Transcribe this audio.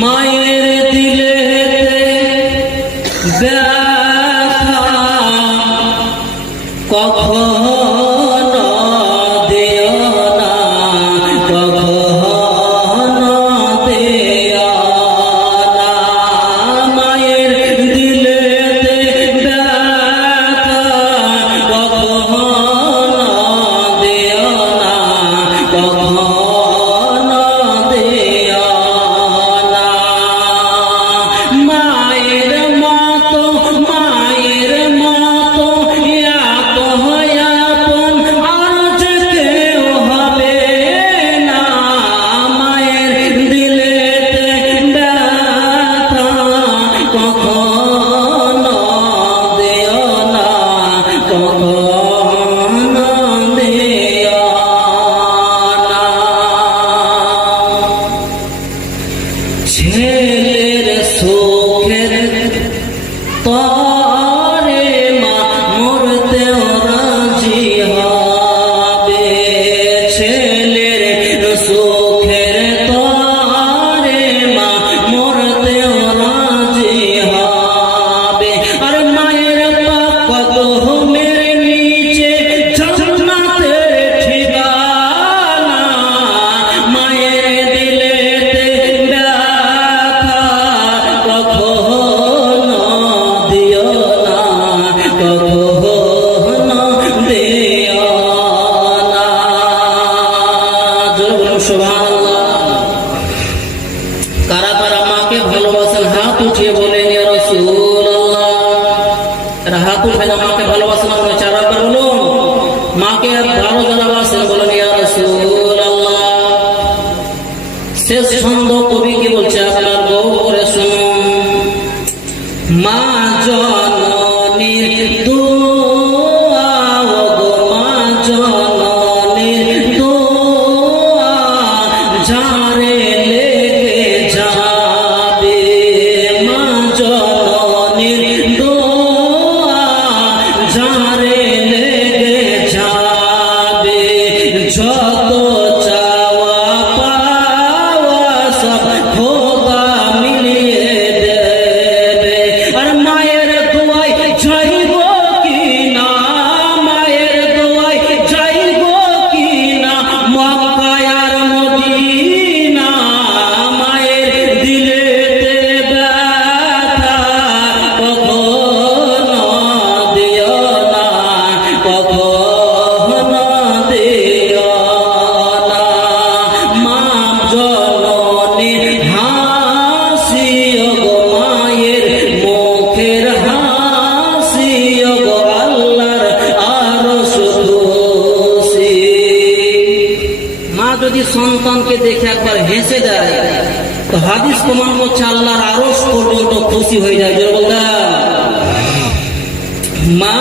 মায়ের দিলে ব্যথা কখনো দিও না, কখনো দিও না। মায়ের দিলে ব্যথা কখনো দিও না, কখনো দিও না। মায়ের মতো এত আপন আর যে কেউ হবে না। মায়ের দিলেতে ব্যথা কখনো দিও না, কখনো দিও না। ছেলের সুখের তরে মা মরতেও রাজি হবে। ছেলের সুখের তরে মা মরতেও রাজি হবে। আর মায়ের পাপ কদমের নিচে জান্নাতের ঠিকানা। মায়ের দিলেতে ব্যথা কখনো দিও না, কখনো দিও না। জোরে বলুন সুবহানাল্লাহ। কারা কারা মাকে ভালোবাসেন হাত উঠিয়ে বলেন ইয়া রাসূলুল্লাহ। এরা হাত উঠে মাকে ভালোবাসেন, আমরা চারাবার বলুন। মাকে ভালো যারা বাসেন বলেন ইয়া রাসূলুল্লাহ। শেষ ছন্দ কবি কি বলছে আপনার বউ করে শুনুন। মা জননীর দোয়া, ও গো মা জননীর দোয়া যারে লেগে যাবে। মা জননীর দোয়া যারে লেগে যাবে। যত চাওয়া পাওয়া সব খোদা মিলিয়ে দেবে। আর মায়ের দোয়ায় যাইব কি না, মায়ের দোয়ায় যাইব কি না মক্কা আর মদিনা। মায়ের দিলেতে ব্যথা কখনো দিও না, কখনো দিও না। মা জননীর হাসি, ও গো মায়ের মুখের হাসি, ও গো আল্লাহর আরশ খুশি। মা যদি সন্তানকে দেখে একবার হেসে দেয় তো হাদিস প্রমাণ করছে আল্লাহর আরশ পর্যন্ত খুশি হয়ে যায়। জোরে বলতে মা